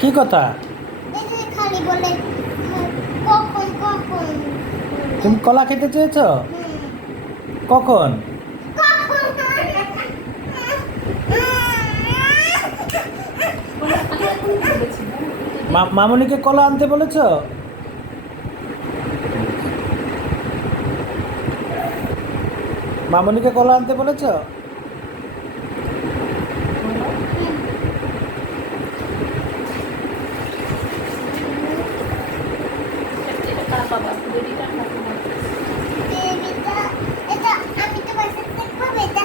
কি কথা? তুমি কলা খেতে চেয়েছ? কখন? মামনিকে কলা আনতে বলেছ? মামনিকে কলা আনতে বলেছ? বাবা বেবিটা বেবিটা এটা আমি তো বাসে থাকব এটা